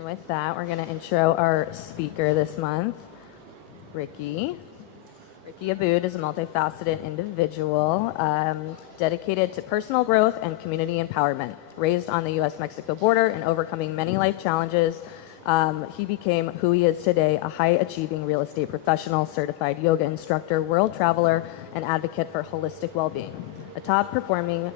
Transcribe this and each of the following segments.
And with that, we're going to intro our speaker this month, Ricky. Ricky Aboud is a multifaceted individual dedicated to personal growth and community empowerment. Raised on the U.S.-Mexico border and overcoming many life challenges, he became who he is today, a high-achieving real estate professional, certified yoga instructor, world traveler, and advocate for holistic well-being. A top-performing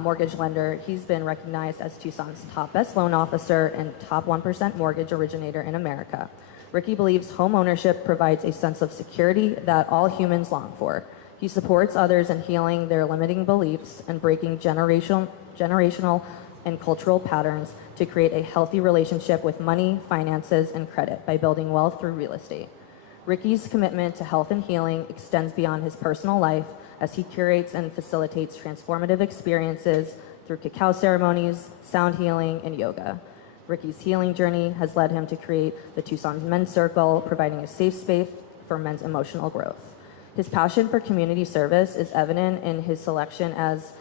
mortgage lender, he's been recognized as Tucson's top best loan officer and top 1% mortgage originator in America. Ricky believes home ownership provides a sense of security that all humans long for. He supports others in healing their limiting beliefs and breaking generational and cultural patterns to create a healthy relationship with money, finances, and credit by building wealth through real estate. Ricky's commitment to health and healing extends beyond his personal life as he curates and facilitates transformative experiences through cacao ceremonies, sound healing, and yoga. Ricky's healing journey has led him to create the Tucson's Men's Circle, providing a safe space for men's emotional growth. His passion for community service is evident in his selection as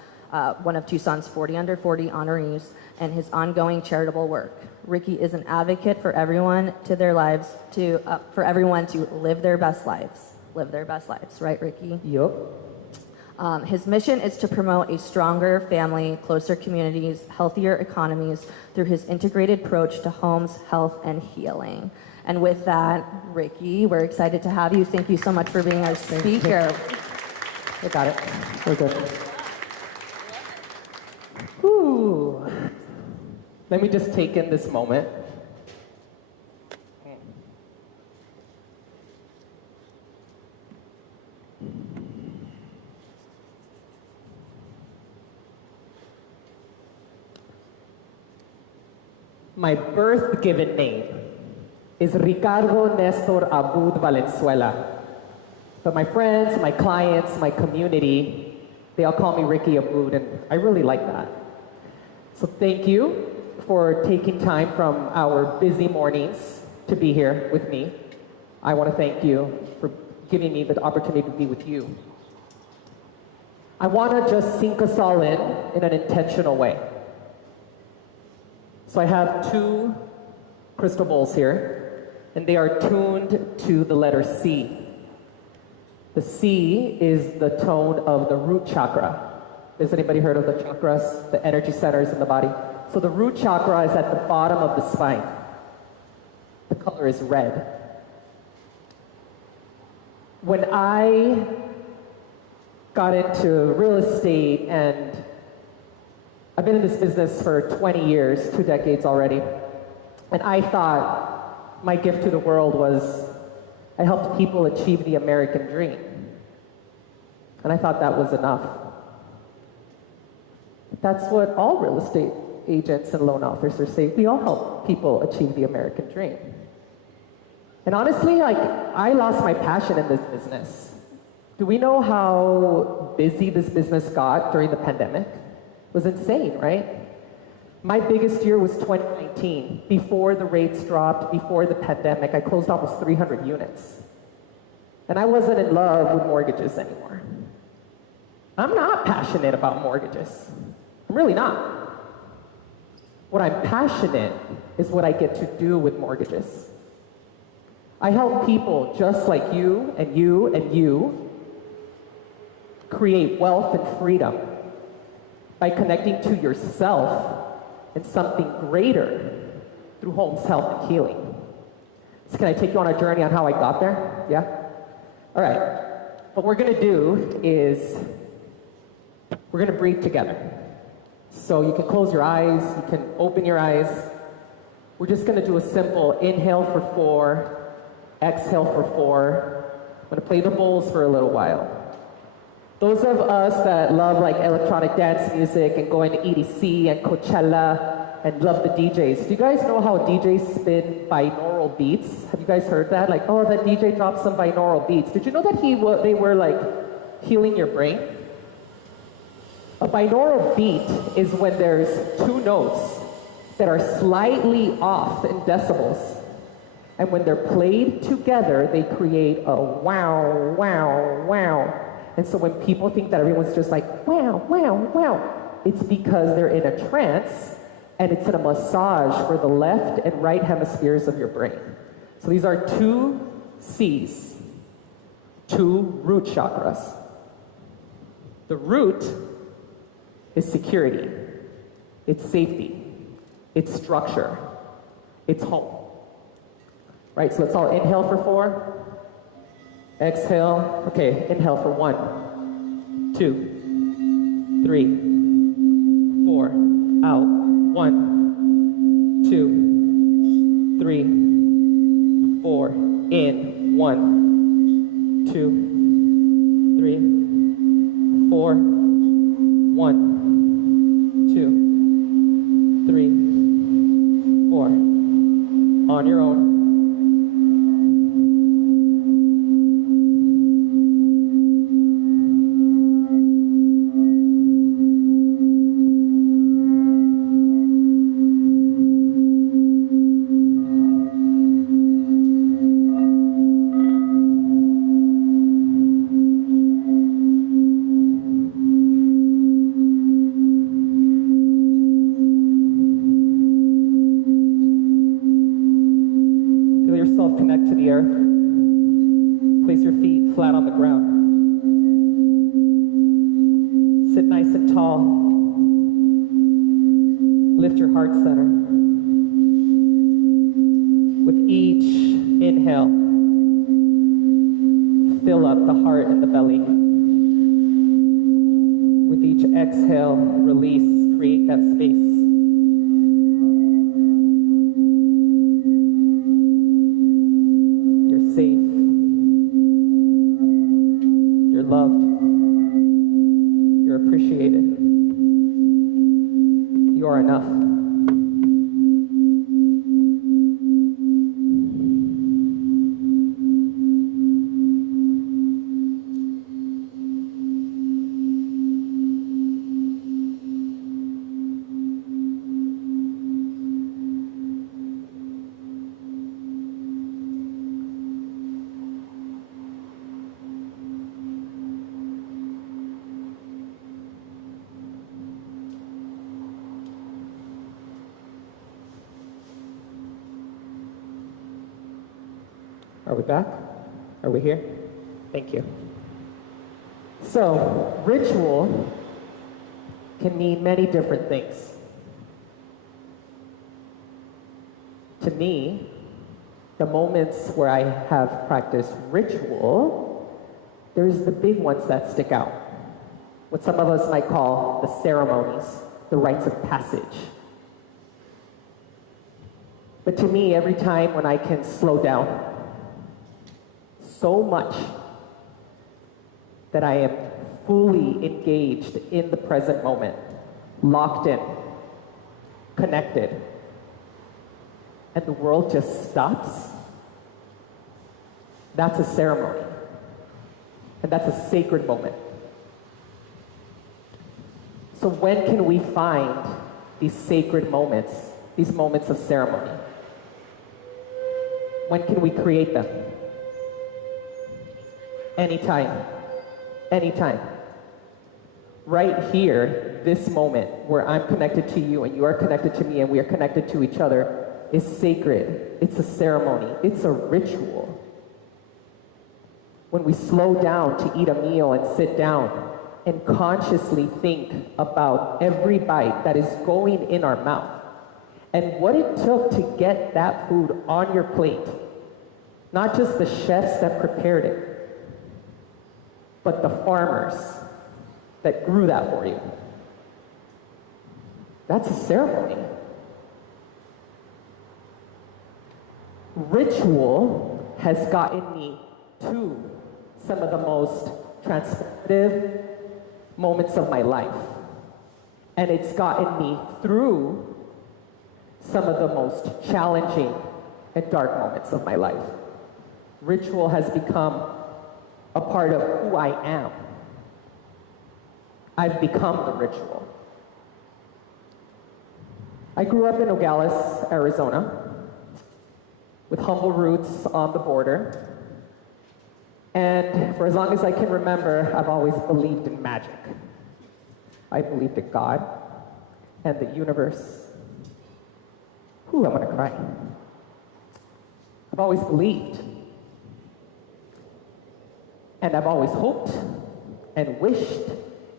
one of Tucson's 40 Under 40 honorees and his ongoing charitable work. Ricky is an advocate for everyone for everyone to live their best lives. Live their best lives, right, Ricky? Yup. His mission is to promote a stronger family, closer communities, healthier economies through his integrated approach to homes, health, and healing. And with that, Ricky, we're excited to have you. Thank you so much for being our speaker. I got it. We're good. Whew. Let me just take in this moment. My birth given name is Ricardo Nestor Aboud Valenzuela. But my friends, my clients, my community, they all call me Ricky Aboud, and I really like that. So thank you for taking time from our busy mornings to be here with me. I want to thank you for giving me the opportunity to be with you. I want to just sink us all in an intentional way. So I have two crystal bowls here, and they are tuned to the letter C. The C is the tone of the root chakra. Has anybody heard of the chakras, the energy centers in the body? So the root chakra is at the bottom of the spine. The color is red. When I got into real estate, and I've been in this business for 20 years, 2 decades already, and I thought my gift to the world was I helped people achieve the American dream. And I thought that was enough. That's what all real estate agents and loan officers say. We all help people achieve the American dream. And honestly, I lost my passion in this business. Do we know how busy this business got during the pandemic? It was insane, right? My biggest year was 2019. Before the rates dropped, before the pandemic, I closed almost 300 units. And I wasn't in love with mortgages anymore. I'm not passionate about mortgages. I'm really not. What I'm passionate is what I get to do with mortgages. I help people just like you and you and you create wealth and freedom by connecting to yourself and something greater through homes, health, and healing. So can I take you on a journey on how I got there? Yeah? All right. What we're going to do is we're going to breathe together. So you can close your eyes, you can open your eyes. We're just going to do a simple inhale for 4, exhale for 4. I'm going to play the bowls for a little while. Those of us that love like electronic dance music and going to EDC and Coachella and love the DJs, do you guys know how DJs spin binaural beats? Have you guys heard that? Like, oh, that DJ dropped some binaural beats. Did you know that they were like healing your brain? A binaural beat is when there's 2 notes that are slightly off in decibels. And when they're played together, they create a wow, wow, wow. And so when people think that everyone's just like, wow, wow, wow, it's because they're in a trance And it's a massage for the left and right hemispheres of your brain. So these are two C's, two root chakras. The root is security, it's safety, it's structure, it's home. Right, so let's all inhale for 4. Exhale. Okay, inhale for 1, 2, 3, 4. Out. 1, 2, 3, 4. In. 1, 2, 3, 4. 1, 2, 3, 4. On your own. Connect to the earth. Place your feet flat on the ground. Sit nice and tall. Lift your heart center. With each inhale, fill up the heart and the belly. With each exhale, release, create that space. Safe. You're loved. You're appreciated. You are enough. Are we back? Are we here? Thank you. So, ritual can mean many different things. To me, the moments where I have practiced ritual, there's the big ones that stick out. What some of us might call the ceremonies, the rites of passage. But to me, every time when I can slow down so much that I am fully engaged in the present moment, locked in, connected, and the world just stops, that's a ceremony. And that's a sacred moment. So when can we find these sacred moments, these moments of ceremony? When can we create them? Anytime. Anytime. Right here, this moment where I'm connected to you and you are connected to me and we are connected to each other is sacred. It's a ceremony. It's a ritual. When we slow down to eat a meal and sit down and consciously think about every bite that is going in our mouth and what it took to get that food on your plate, not just the chefs that prepared it, but the farmers that grew that for you. That's a ceremony. Ritual has gotten me to some of the most transformative moments of my life. And it's gotten me through some of the most challenging and dark moments of my life. Ritual has become a part of who I am. I've become the ritual. I grew up in Nogales, Arizona, with humble roots on the border. And for as long as I can remember, I've always believed in magic. I believed in God and the universe Ooh, I'm gonna cry. I've always believed. And I've always hoped and wished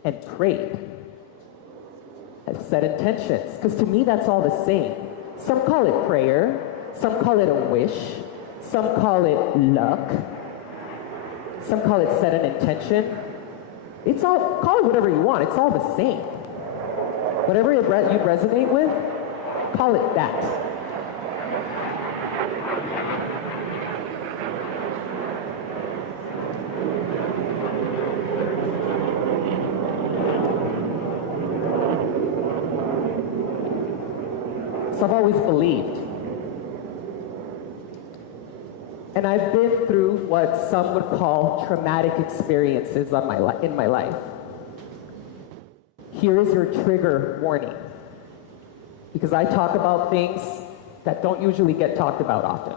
and prayed. I've set intentions, because to me that's all the same. Some call it prayer, some call it a wish, some call it luck, some call it set an intention. It's all, call it whatever you want, it's all the same. Whatever you resonate with, call it that. So I've always believed. And I've been through what some would call traumatic experiences in my life. Here is your trigger warning. Because I talk about things that don't usually get talked about often.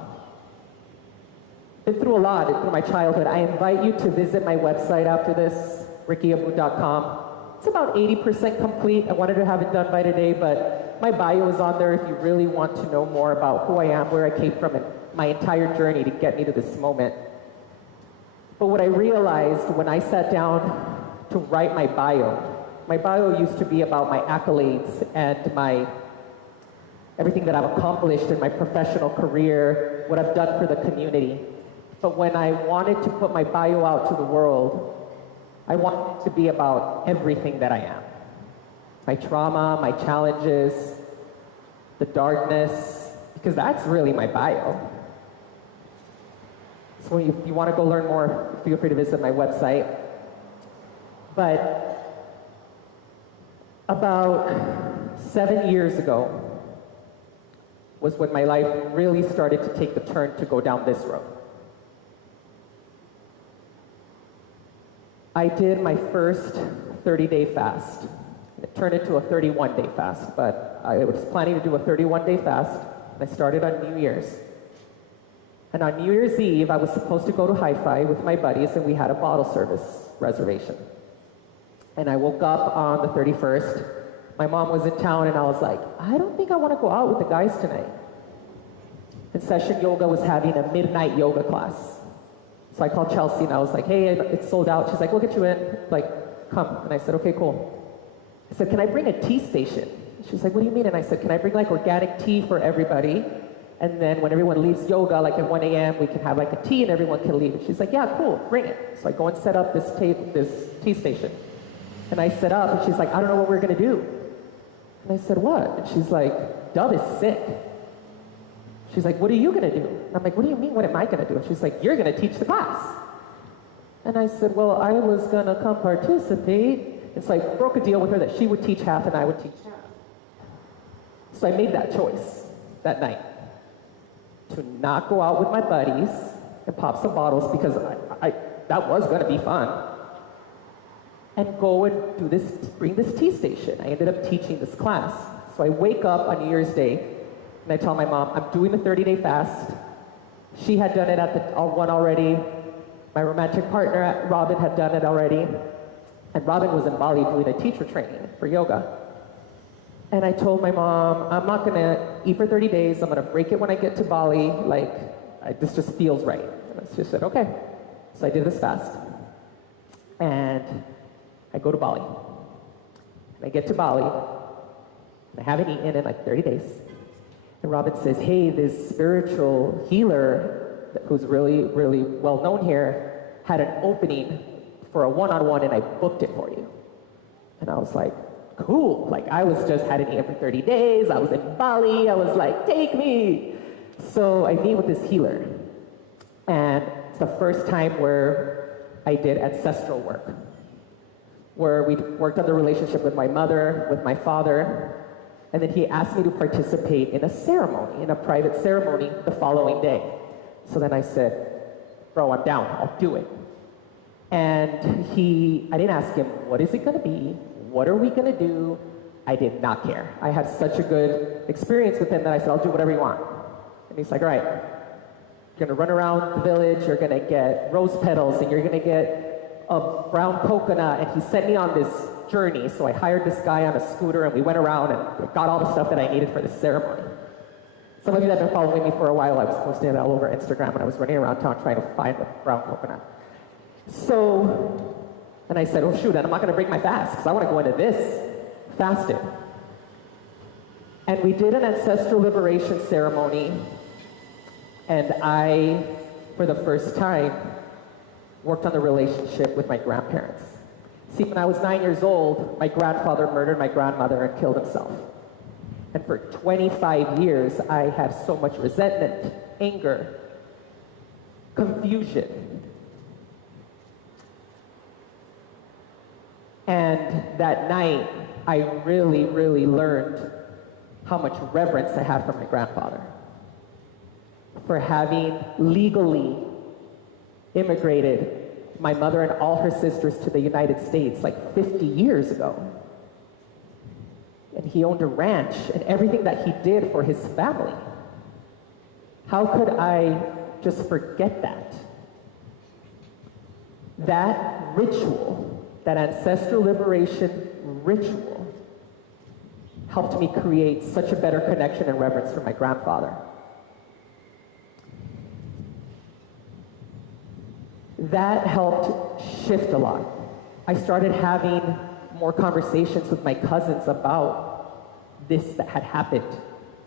Been through a lot through my childhood. I invite you to visit my website after this, rickyabood.com. It's about 80% complete. I wanted to have it done by today, but my bio is on there if you really want to know more about who I am, where I came from, and my entire journey to get me to this moment. But what I realized when I sat down to write my bio used to be about my accolades and everything that I've accomplished in my professional career, what I've done for the community. But when I wanted to put my bio out to the world, I wanted it to be about everything that I am. My trauma, my challenges, the darkness, because that's really my bio. So if you want to go learn more, feel free to visit my website. But about 7 years ago was when my life really started to take the turn to go down this road. I did my first 30-day fast. It turned into a 31-day fast, but I was planning to do a 31-day fast. I started on New Year's. And on New Year's Eve, I was supposed to go to Hi-Fi with my buddies, and we had a bottle service reservation. And I woke up on the 31st. My mom was in town, and I was like, I don't think I want to go out with the guys tonight. And Session Yoga was having a midnight yoga class. So I called Chelsea, and I was like, hey, it's sold out. She's like, we'll get you in. Like, come. And I said, okay, cool. I said, can I bring a tea station? She's like, what do you mean? And I said, can I bring like organic tea for everybody? And then when everyone leaves yoga, like at 1 a.m., we can have like a tea and everyone can leave. And she's like, yeah, cool, bring it. So I go and set up this tea station. And I set up, and she's like, I don't know what we're gonna do. And I said, what? And she's like, Dove is sick. She's like, what are you gonna do? And I'm like, what do you mean, what am I gonna do? And she's like, you're gonna teach the class. And I said, well, I was gonna come participate. And so I broke a deal with her that she would teach half and I would teach half. So I made that choice that night to not go out with my buddies and pop some bottles because that was gonna be fun. And go and bring this tea station. I ended up teaching this class. So I wake up on New Year's Day and I tell my mom, I'm doing the 30-day fast. She had done it at the one already. My romantic partner, Robin, had done it already. And Robin was in Bali doing a teacher training for yoga. And I told my mom, I'm not gonna eat for 30 days. I'm gonna break it when I get to Bali. This just feels right. And she said, okay. So I did this fast. And I go to Bali. And I get to Bali. And I haven't eaten in like 30 days. And Robin says, hey, this spiritual healer who's really, really well known here had an opening for a one-on-one and I booked it for you. And I was like, cool. Like I hadn't eaten for 30 days. I was in Bali. I was like, take me. So I meet with this healer. And it's the first time where I did ancestral work, where we worked on the relationship with my mother, with my father, and then he asked me to participate in a ceremony, in a private ceremony the following day. So then I said, bro, I'm down, I'll do it. And I didn't ask him, what is it gonna be? What are we gonna do? I did not care. I had such a good experience with him that I said, I'll do whatever you want. And he's like, all right, you're gonna run around the village, you're gonna get rose petals, and you're gonna get a brown coconut. And he sent me on this journey. So I hired this guy on a scooter and we went around and got all the stuff that I needed for the ceremony. Some of you that have been following me for a while, I was posting it all over Instagram when I was running around town trying to find the brown coconut. So, and I said, oh shoot, I'm not going to break my fast because I want to go into this fasted. And we did an ancestral liberation ceremony, and I, for the first time, worked on the relationship with my grandparents. See, when I was 9 years old, my grandfather murdered my grandmother and killed himself. And for 25 years, I had so much resentment, anger, confusion. And that night, I really, really learned how much reverence I had for my grandfather, for having legally immigrated my mother and all her sisters to the United States like 50 years ago. And he owned a ranch and everything that he did for his family. How could I just forget that? That ritual, that ancestral liberation ritual, helped me create such a better connection and reverence for my grandfather. That helped shift a lot. I started having more conversations with my cousins about this that had happened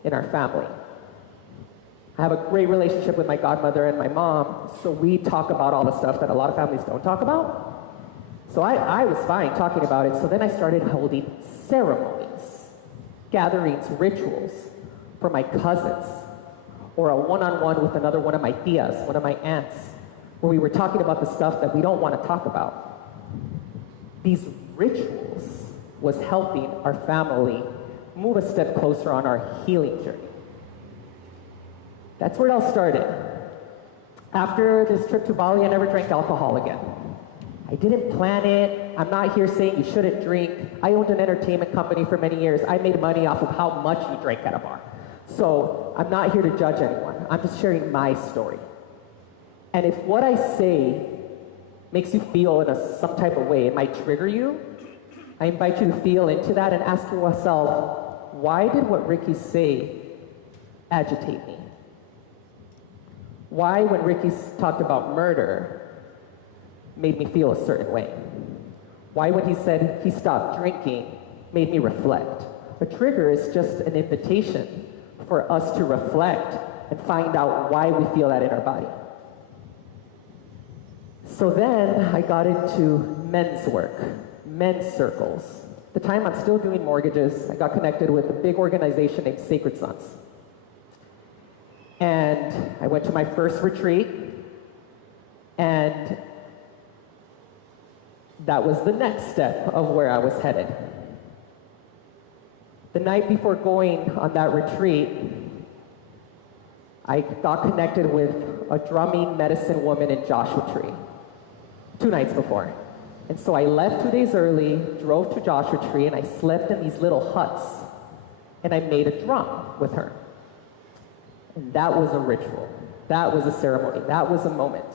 in our family. I have a great relationship with my godmother and my mom, so we talk about all the stuff that a lot of families don't talk about. So I was fine talking about it, so then I started holding ceremonies, gatherings, rituals for my cousins, or a one-on-one with another one of my tias, one of my aunts, where we were talking about the stuff that we don't want to talk about. These rituals was helping our family move a step closer on our healing journey. That's where it all started. After this trip to Bali, I never drank alcohol again. I didn't plan it. I'm not here saying you shouldn't drink. I owned an entertainment company for many years. I made money off of how much you drank at a bar. So I'm not here to judge anyone. I'm just sharing my story. And if what I say makes you feel in some type of way, it might trigger you, I invite you to feel into that and ask yourself, why did what Ricky say agitate me? Why, when Ricky talked about murder, made me feel a certain way? Why, when he said he stopped drinking, made me reflect? A trigger is just an invitation for us to reflect and find out why we feel that in our body. So then I got into men's work, men's circles. At the time I'm still doing mortgages. I got connected with a big organization named Sacred Sons. And I went to my first retreat, and that was the next step of where I was headed. The night before going on that retreat, I got connected with a drumming medicine woman in Joshua Tree 2 nights before. And so I left 2 days early, drove to Joshua Tree, and I slept in these little huts, and I made a drum with her. And that was a ritual. That was a ceremony. That was a moment.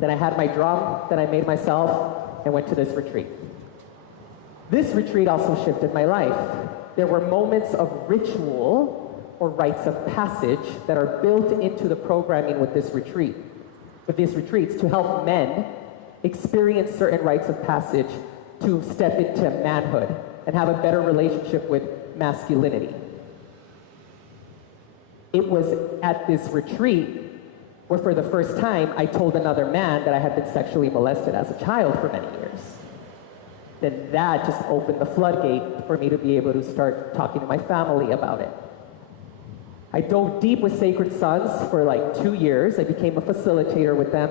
Then I had my drum that I made myself and went to this retreat. This retreat also shifted my life. There were moments of ritual or rites of passage that are built into the programming with this retreat, with these retreats, to help men experience certain rites of passage to step into manhood and have a better relationship with masculinity. It was at this retreat where for the first time I told another man that I had been sexually molested as a child for many years. Then that just opened the floodgate for me to be able to start talking to my family about it. I dove deep with Sacred Sons for like 2 years. I became a facilitator with them.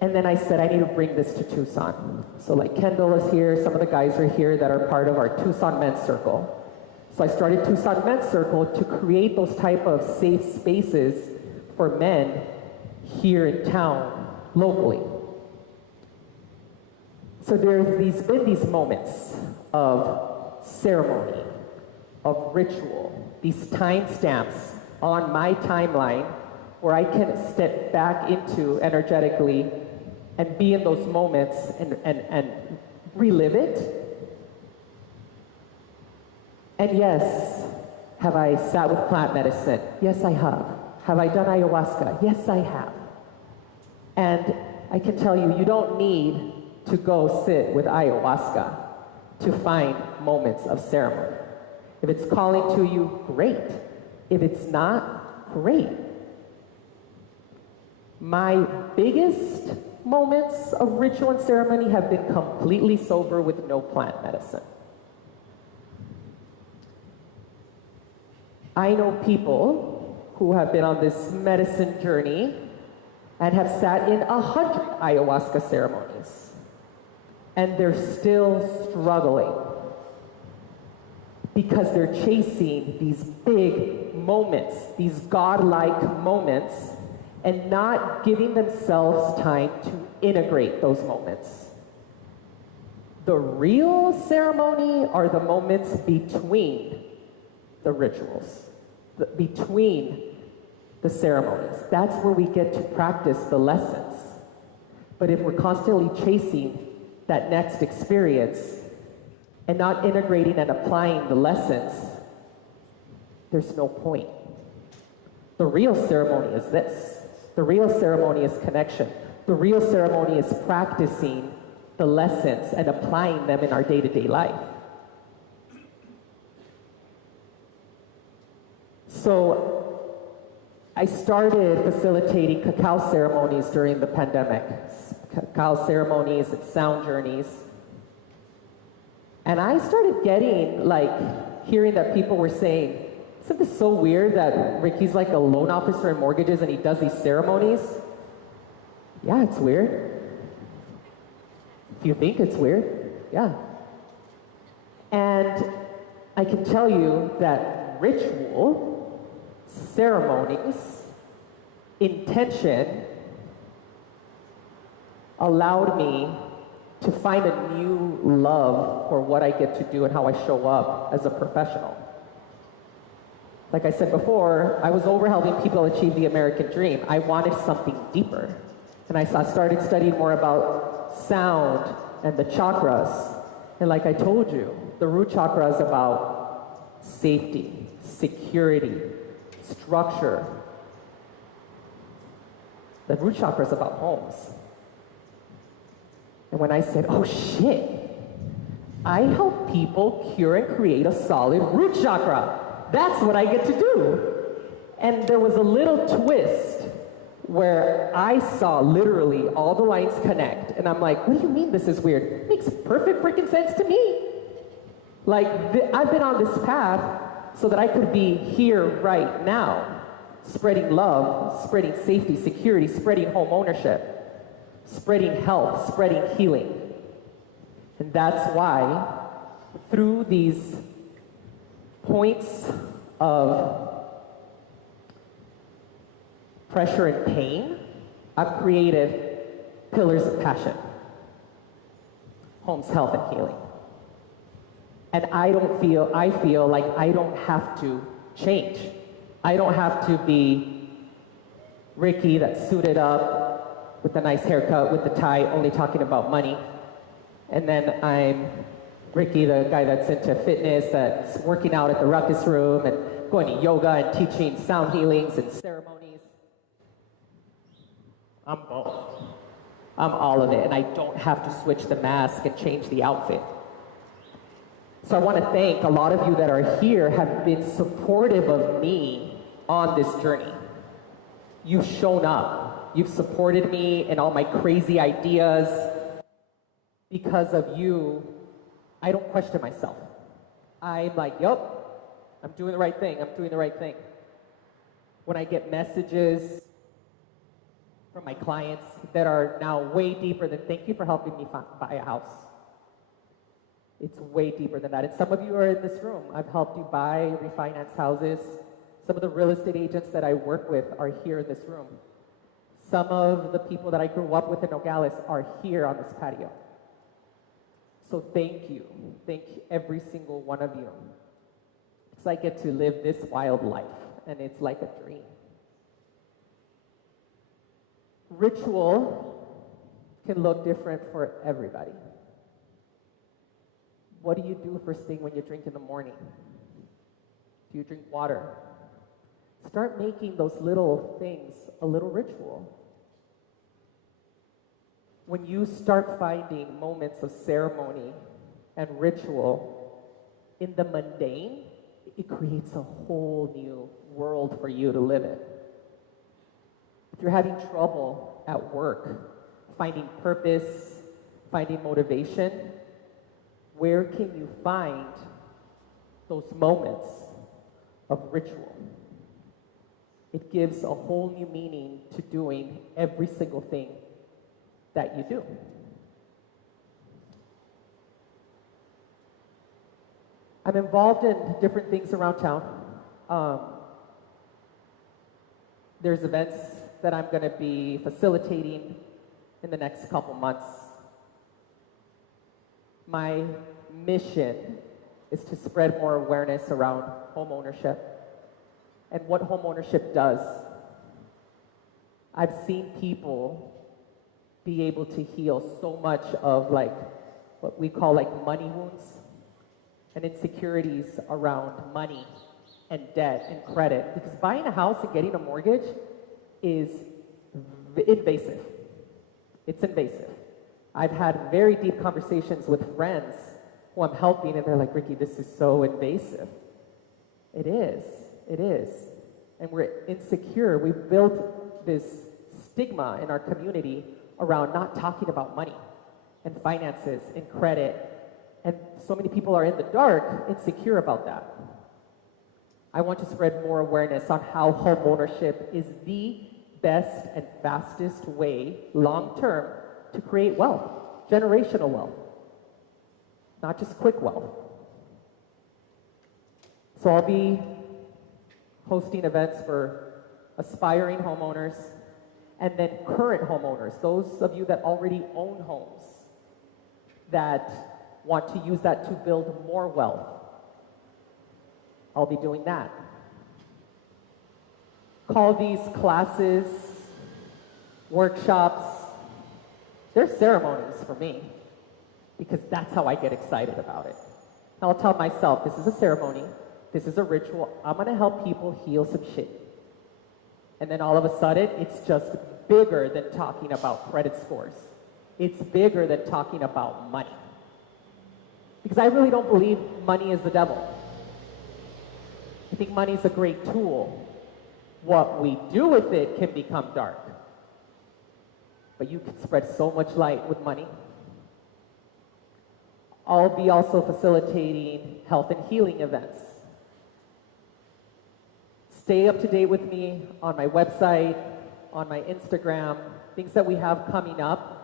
And then I said, I need to bring this to Tucson. So like Kendall is here, some of the guys are here that are part of our Tucson Men's Circle. So I started Tucson Men's Circle to create those type of safe spaces for men here in town, locally. So there's been these moments of ceremony, of ritual, these timestamps on my timeline where I can step back into energetically and be in those moments and relive it. And yes, Have I sat with plant medicine? Yes, I have. Have I done ayahuasca? Yes, I have. And I can tell you, you don't need to go sit with ayahuasca to find moments of ceremony. If it's calling to you, great. If it's not, great. My biggest moments of ritual and ceremony have been completely sober with no plant medicine. I know people who have been on this medicine journey and have sat in 100 ayahuasca ceremonies, and they're still struggling because they're chasing these big moments, these godlike moments, and not giving themselves time to integrate those moments. The real ceremony are the moments between the rituals, between the ceremonies. That's where we get to practice the lessons. But if we're constantly chasing that next experience and not integrating and applying the lessons, there's no point. The real ceremony is this. The real ceremony is connection. The real ceremony is practicing the lessons and applying them in our day-to-day life. So I started facilitating cacao ceremonies during the pandemic. Cacao ceremonies and sound journeys. And I started getting, hearing that people were saying, isn't this so weird that Ricky's like a loan officer in mortgages and he does these ceremonies? Yeah, it's weird. If you think it's weird, yeah. And I can tell you that ritual, ceremonies, intention allowed me to find a new love for what I get to do and how I show up as a professional. Like I said before, I was over helping people achieve the American dream. I wanted something deeper. And I started studying more about sound and the chakras. And like I told you, the root chakra is about safety, security, structure. The root chakra is about homes. And when I said, oh shit, I help people cure and create a solid root chakra. That's what I get to do. And there was a little twist where I saw literally all the lines connect. And I'm like, what do you mean this is weird? It makes perfect freaking sense to me. I've been on this path so that I could be here right now, spreading love, spreading safety, security, spreading home ownership, spreading health, spreading healing. And that's why through these points of pressure and pain, I've created pillars of passion, homes, health, and healing. And I feel like I don't have to change. I don't have to be Ricky that's suited up with a nice haircut, with the tie, only talking about money. And then I'm Ricky, the guy that's into fitness, that's working out at the ruckus room and going to yoga and teaching sound healings and ceremonies. I'm both. I'm all of it, and I don't have to switch the mask and change the outfit. So I want to thank a lot of you that are here have been supportive of me on this journey. You've shown up. You've supported me in all my crazy ideas. Because of you, I don't question myself. I'm like, yup, I'm doing the right thing. I'm doing the right thing. When I get messages from my clients that are now way deeper than thank you for helping me buy a house. It's way deeper than that. And some of you are in this room. I've helped you buy, refinance houses. Some of the real estate agents that I work with are here in this room. Some of the people that I grew up with in Nogales are here on this patio. So thank you. Thank every single one of you. Because I get to live this wild life, and it's like a dream. Ritual can look different for everybody. What do you do first thing when you drink in the morning? Do you drink water? Start making those little things a little ritual. When you start finding moments of ceremony and ritual in the mundane, it creates a whole new world for you to live in. If you're having trouble at work, finding purpose, finding motivation, where can you find those moments of ritual? It gives a whole new meaning to doing every single thing that you do. I'm involved in different things around town. There's events that I'm going to be facilitating in the next couple months. My mission is to spread more awareness around homeownership and what homeownership does. I've seen people be able to heal so much of like what we call like money wounds and insecurities around money and debt and credit, because buying a house and getting a mortgage is invasive. It's invasive. I've had very deep conversations with friends who I'm helping, and they're like, Ricky, this is so invasive. It is. It is. And we're insecure. We've built this stigma in our community around not talking about money and finances and credit. And so many people are in the dark, insecure about that. I want to spread more awareness on how homeownership is the best and fastest way, long term, to create wealth, generational wealth, not just quick wealth. So I'll be hosting events for aspiring homeowners and then current homeowners, those of you that already own homes, that want to use that to build more wealth. I'll be doing that. Call these classes, workshops, they're ceremonies for me, because that's how I get excited about it. I'll tell myself, this is a ceremony, this is a ritual, I'm gonna help people heal some shit. And then all of a sudden, it's just bigger than talking about credit scores. It's bigger than talking about money. Because I really don't believe money is the devil. I think money is a great tool. What we do with it can become dark. But you can spread so much light with money. I'll be also facilitating health and healing events. Stay up to date with me on my website, on my Instagram, things that we have coming up.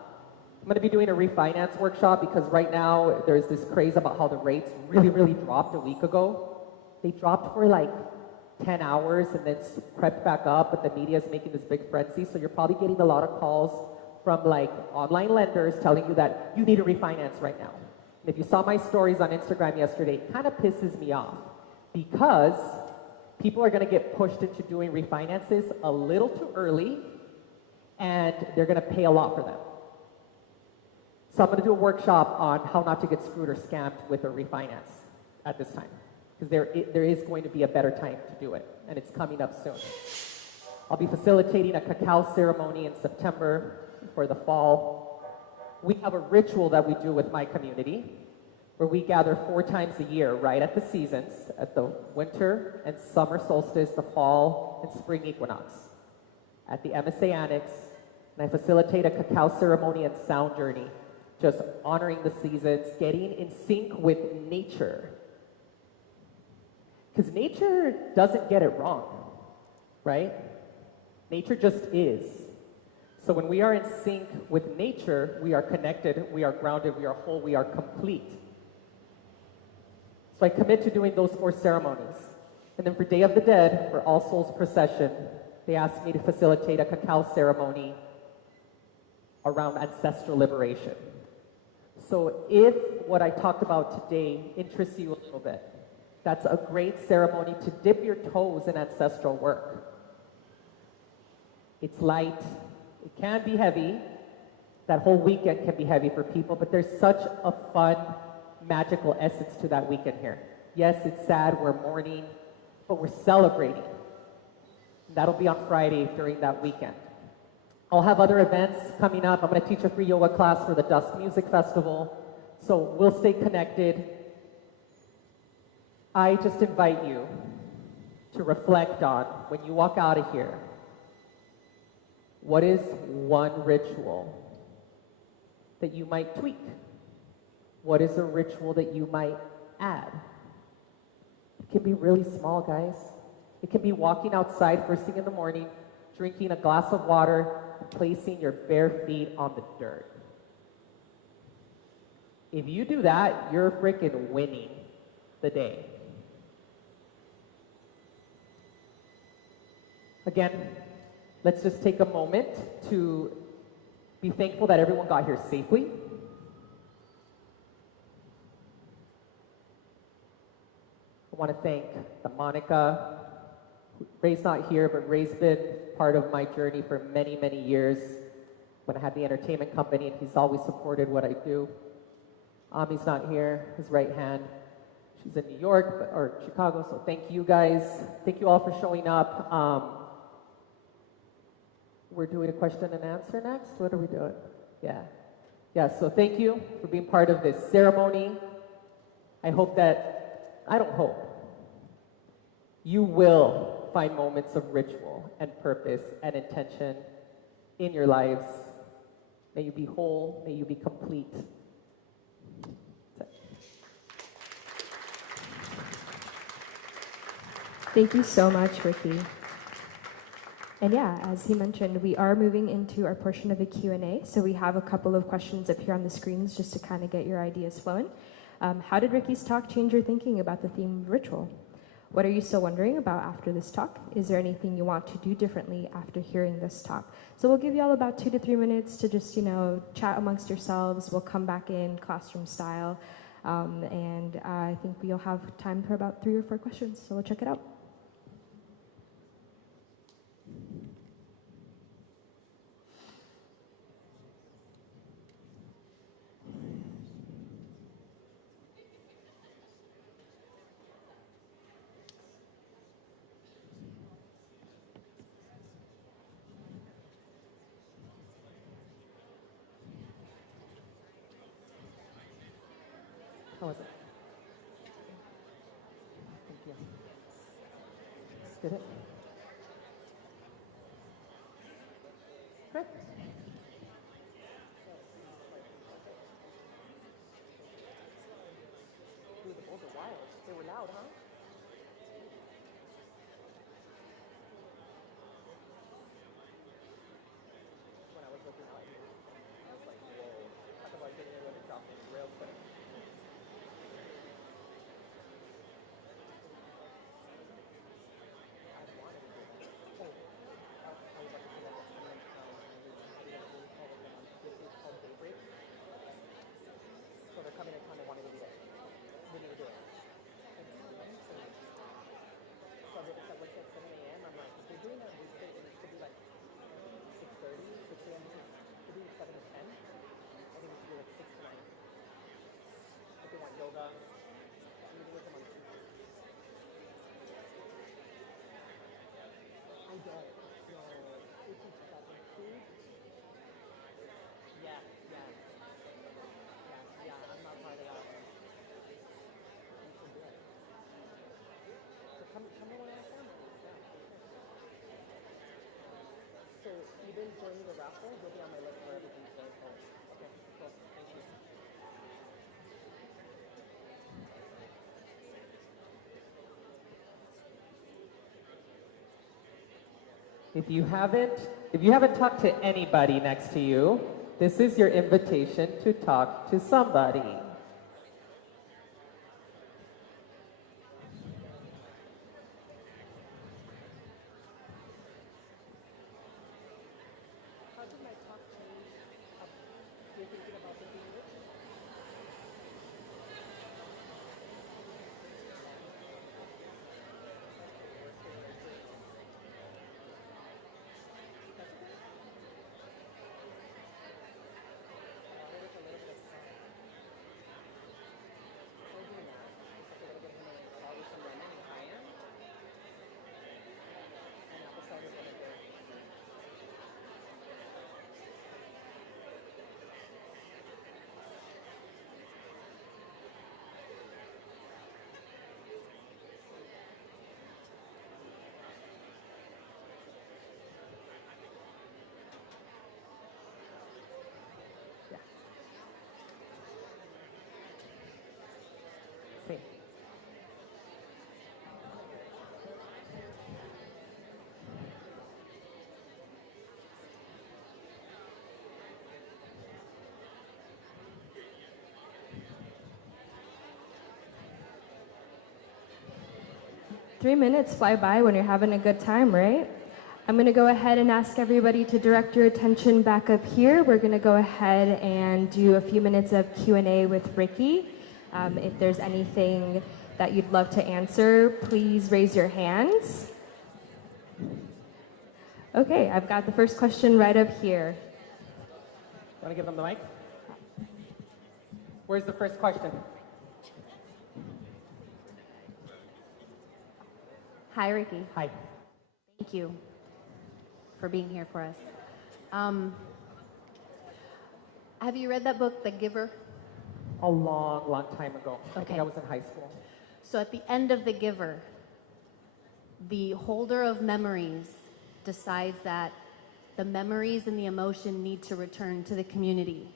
I'm going to be doing a refinance workshop because right now there's this craze about how the rates really dropped a week ago. They dropped for like 10 hours and then crept back up, but the media is making this big frenzy. So you're probably getting a lot of calls from like online lenders telling you that you need to refinance right now. And if you saw my stories on Instagram yesterday, it kind of pisses me off because people are going to get pushed into doing refinances a little too early and they're going to pay a lot for them. So I'm going to do a workshop on how not to get screwed or scammed with a refinance at this time, because there is going to be a better time to do it, and it's coming up soon. I'll be facilitating a cacao ceremony in September for the fall. We have a ritual that we do with my community where we gather 4 times a year, right at the seasons, at the winter and summer solstice, the fall and spring equinox, at the MSA Annex, and I facilitate a cacao ceremony and sound journey, just honoring the seasons, getting in sync with nature. Because nature doesn't get it wrong, right? Nature just is. So when we are in sync with nature, we are connected, we are grounded, we are whole, we are complete. So I commit to doing those 4 ceremonies. And then for Day of the Dead, for All Souls Procession, they asked me to facilitate a cacao ceremony around ancestral liberation. So if what I talked about today interests you a little bit, that's a great ceremony to dip your toes in ancestral work. It's light, it can be heavy, that whole weekend can be heavy for people, but there's such a fun, magical essence to that weekend here. Yes, it's sad, we're mourning, but we're celebrating. That'll be on Friday during that weekend. I'll have other events coming up. I'm going to teach a free yoga class for the Dusk Music Festival. So we'll stay connected. I just invite you to reflect on, when you walk out of here, what is one ritual that you might tweak? What is a ritual that you might add? It can be really small, guys. It can be walking outside first thing in the morning, drinking a glass of water, and placing your bare feet on the dirt. If you do that, you're freaking winning the day. Again, let's just take a moment to be thankful that everyone got here safely. I want to thank the Monica. Ray's not here, but Ray's been part of my journey for many, many years when I had the entertainment company, and he's always supported what I do. Ami's not here, his right hand. She's in New York or Chicago, so thank you guys. Thank you all for showing up. We're doing a question and answer next. What are we doing? Yeah, so thank you for being part of this ceremony. I don't hope. You will find moments of ritual and purpose and intention in your lives. May you be whole, may you be complete. Thank you so much, Ricky. And yeah, as he mentioned, we are moving into our portion of the Q&A. So we have a couple of questions up here on the screens just to kind of get your ideas flowing. How did Ricky's talk change your thinking about the theme of ritual? What are you still wondering about after this talk? Is there anything you want to do differently after hearing this talk? So we'll give you all about 2 to 3 minutes to just, chat amongst yourselves. We'll come back in classroom style. And I think we'll have time for about 3 or 4 questions. So we'll check it out. How was it? Thank you. Did it? Good. Dude, the bulls are wild. They were loud, huh? When I was looking out here, I was like, whoa. I thought I was getting rid of the drop real quick. So they're coming and kind of wanting to do it. We need to do it. So it's at 7 a.m. I'm like, if you're doing that weekday, it could be like 6:30, 6 a.m. Could be 7 to 10. I think we should do like 6 to 9. If they want yoga, we do with them on Tuesday. I don't. No. It teaches us in food. Yeah. I'm not part of that one. You should do it. So come to one of our samples. Yeah. So even during the raffle, you'll be on my list for everything. Okay, cool. Thank you. If you haven't talked to anybody next to you, this is your invitation to talk to somebody. How did my talk change? You're thinking about the thing rich? 3 minutes fly by when you're having a good time, right? I'm going to go ahead and ask everybody to direct your attention back up here. We're going to go ahead and do a few minutes of Q&A with Ricky. If there's anything that you'd love to answer, please raise your hands. Okay, I've got the first question right up here. Want to give them the mic? Where's the first question? Hi, Ricky. Hi. Thank you for being here for us. Have you read that book, The Giver? A long, long time ago. I think Okay. I was in high school. So at the end of The Giver, the holder of memories decides that the memories and the emotion need to return to the community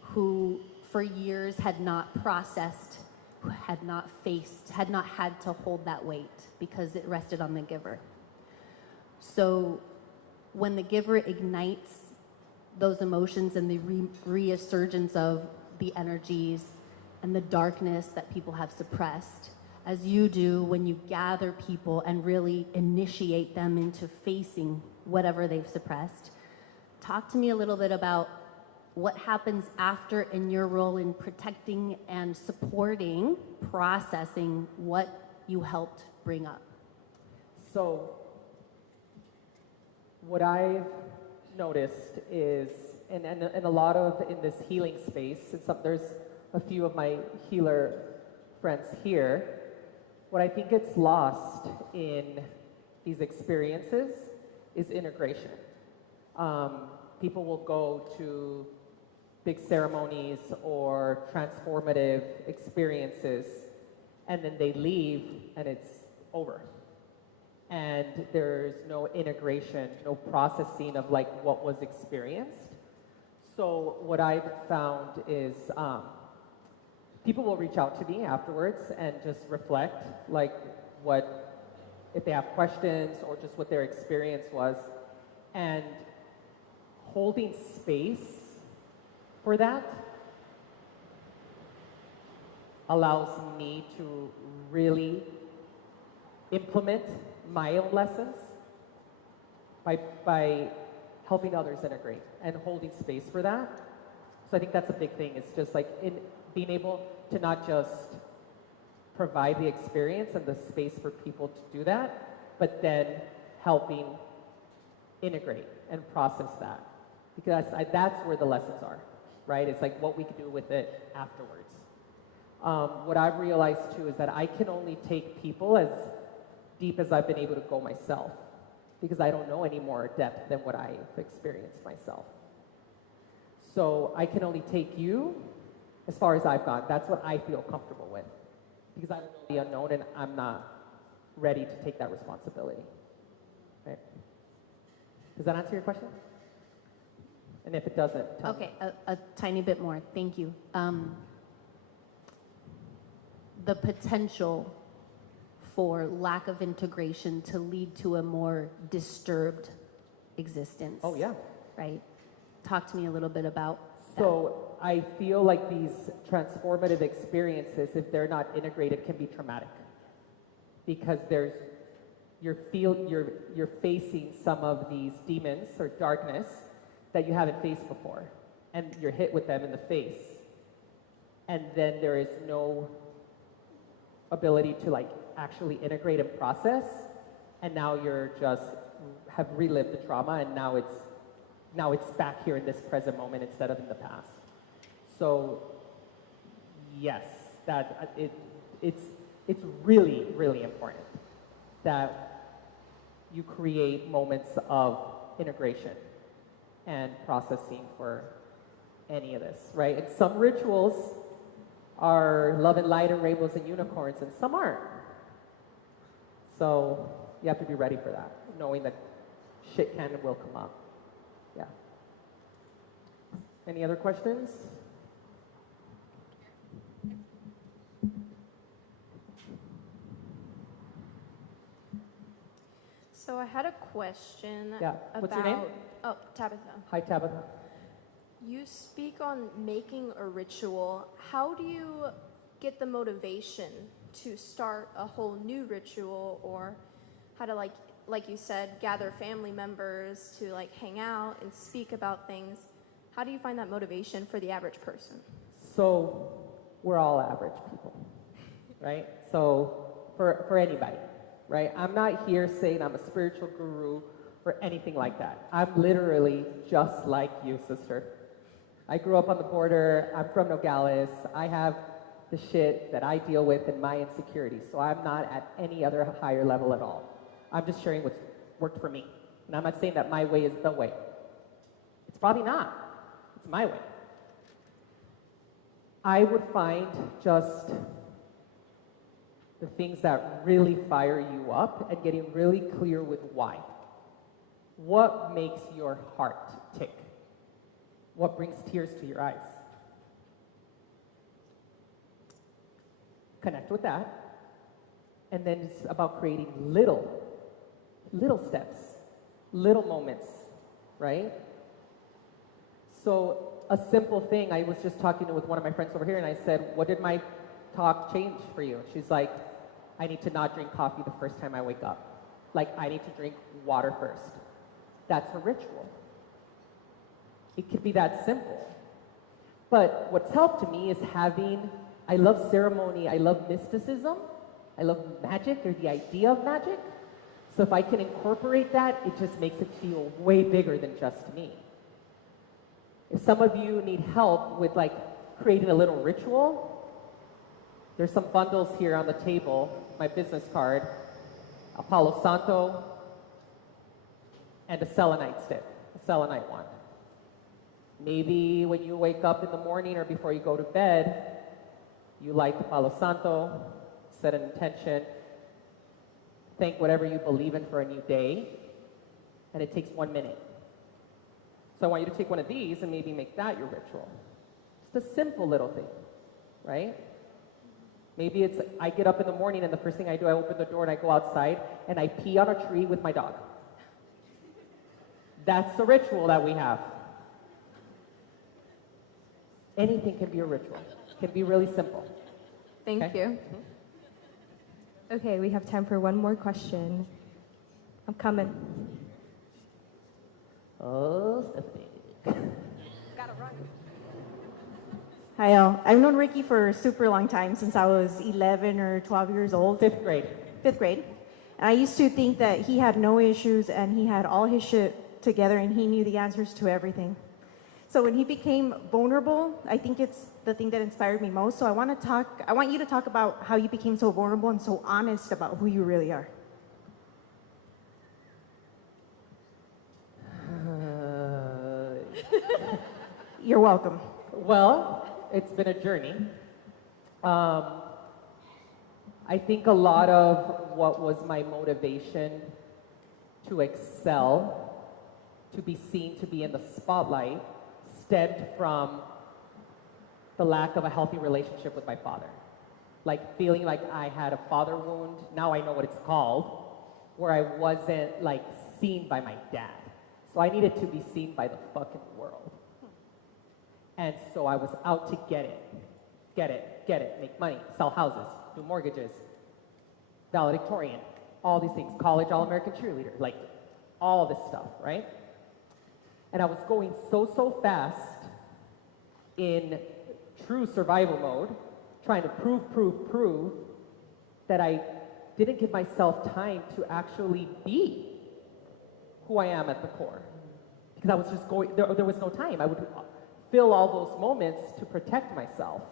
who for years had not processed, had not faced, had not had to hold that weight because it rested on the giver. So when the giver ignites those emotions and the resurgence of the energies and the darkness that people have suppressed, as you do when you gather people and really initiate them into facing whatever they've suppressed, talk to me a little bit about what happens after in your role in protecting and supporting, processing what you helped bring up. So what I've noticed is, and a lot of in this healing space, there's a few of my healer friends here, what I think gets lost in these experiences is integration. People will go to big ceremonies or transformative experiences, and then they leave and it's over. And there's no integration, no processing of like what was experienced. So what I've found is people will reach out to me afterwards and just reflect like if they have questions or just what their experience was. And holding space for that allows me to really implement my own lessons by helping others integrate and holding space for that. So I think that's a big thing. It's just like in being able to not just provide the experience and the space for people to do that, but then helping integrate and process that. Because that's where the lessons are, right? It's like what we can do with it afterwards. What I've realized too is that I can only take people as deep as I've been able to go myself, because I don't know any more depth than what I've experienced myself. So I can only take you as far as I've gone. That's what I feel comfortable with, because I don't know the unknown and I'm not ready to take that responsibility. Right? Does that answer your question? And if it doesn't, tell me. Okay, a tiny bit more. Thank you. The potential for lack of integration to lead to a more disturbed existence. Oh, yeah. Right? Talk to me a little bit about So I feel like these transformative experiences, if they're not integrated, can be traumatic, because you're facing some of these demons or darkness that you haven't faced before, and you're hit with them in the face, and then there is no ability to like actually integrate and process, and now you're just have relived the trauma, and now it's back here in this present moment instead of in the past. So yes, that it's really, really important that you create moments of integration and processing for any of this, right? And some rituals are love and light and rainbows and unicorns, and some aren't. So you have to be ready for that, knowing that shit can and will come up. Yeah. Any other questions? So I had a question Yeah. What's your name? Oh, Tabitha. Hi, Tabitha. You speak on making a ritual. How do you get the motivation to start a whole new ritual, or how to like you said, gather family members to like hang out and speak about things. How do you find that motivation for the average person? So we're all average people, right? So for anybody, right? I'm not here saying I'm a spiritual guru or anything like that. I'm literally just like you, sister. I grew up on the border. I'm from Nogales. I have the shit that I deal with and my insecurities. So I'm not at any other higher level at all. I'm just sharing what's worked for me. And I'm not saying that my way is the way. It's probably not. It's my way. I would find just the things that really fire you up and getting really clear with why. What makes your heart tick? What brings tears to your eyes? Connect with that. And then it's about creating little steps, little moments, right? So a simple thing, I was just talking with one of my friends over here and I said, what did my talk change for you? She's like, I need to not drink coffee the first time I wake up. Like, I need to drink water first. That's a ritual. It could be that simple. But what's helped to me is I love ceremony, I love mysticism, I love magic or the idea of magic. So if I can incorporate that, it just makes it feel way bigger than just me. If some of you need help with like creating a little ritual, there's some bundles here on the table, my business card, a Palo Santo, and a selenite stick, a selenite wand. Maybe when you wake up in the morning or before you go to bed, you light the Palo Santo, set an intention, thank whatever you believe in for a new day, and it takes 1 minute. So I want you to take one of these and maybe make that your ritual. Just a simple little thing, right? Maybe it's, I get up in the morning and the first thing I do, I open the door and I go outside and I pee on a tree with my dog. That's the ritual that we have. Anything can be a ritual. It can be really simple. Thank Okay? you. Okay, we have time for one more question. I'm coming. Oh, Stephanie. Hi, all. I've known Ricky for a super long time, since I was 11 or 12 years old. Fifth grade. Fifth grade. And I used to think that he had no issues and he had all his shit together and he knew the answers to everything. So when he became vulnerable, I think it's the thing that inspired me most. So I want you to talk about how you became so vulnerable and so honest about who you really are. You're welcome. Well, it's been a journey. I think a lot of what was my motivation to excel, to be seen, to be in the spotlight, stemmed from the lack of a healthy relationship with my father. Like feeling like I had a father wound, now I know what it's called, where I wasn't like seen by my dad. So I needed to be seen by the fucking world. And so I was out to get it, make money, sell houses, do mortgages, valedictorian, all these things, college All-American cheerleader, like all this stuff, right? And I was going so fast in true survival mode, trying to prove that I didn't give myself time to actually be who I am at the core. Because I was just going, there was no time. I would fill all those moments to protect myself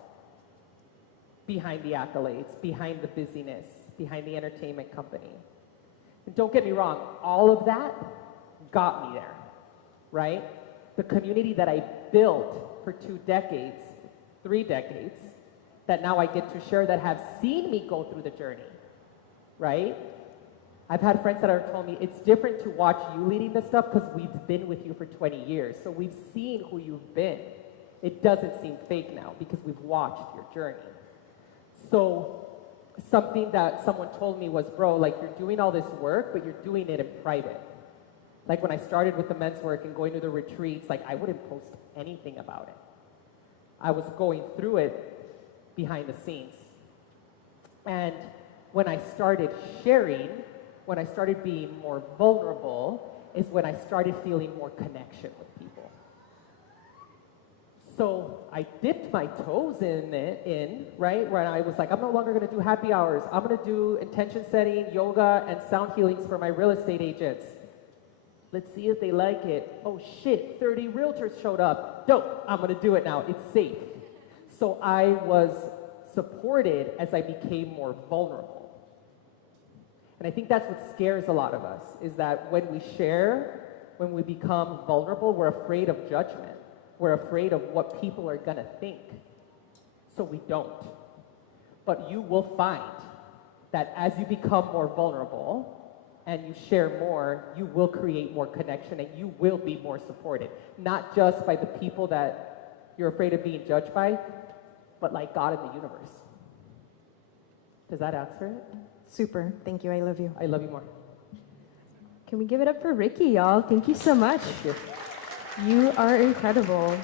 behind the accolades, behind the busyness, behind the entertainment company. And don't get me wrong, all of that got me there, right? The community that I built for 2 decades, 3 decades, that now I get to share, that have seen me go through the journey, right? I've had friends that have told me it's different to watch you leading this stuff because we've been with you for 20 years. So we've seen who you've been. It doesn't seem fake now because we've watched your journey. So something that someone told me was, bro, like you're doing all this work, but you're doing it in private. Like when I started with the men's work and going to the retreats, like I wouldn't post anything about it. I was going through it behind the scenes. And when I started sharing, when I started being more vulnerable, is when I started feeling more connection with people. So I dipped my toes in, right? Where I was like, I'm no longer gonna do happy hours. I'm gonna do intention setting, yoga, and sound healings for my real estate agents. Let's see if they like it. Oh shit, 30 realtors showed up. Dope, I'm gonna do it now, it's safe. So I was supported as I became more vulnerable. And I think that's what scares a lot of us, is that when we share, when we become vulnerable, we're afraid of judgment. We're afraid of what people are gonna think. So we don't. But you will find that as you become more vulnerable and you share more, you will create more connection and you will be more supported. Not just by the people that you're afraid of being judged by, but like God in the universe. Does that answer it? Super. Thank you. I love you. I love you more. Can we give it up for Ricky, y'all? Thank you so much. Thank you. You are incredible.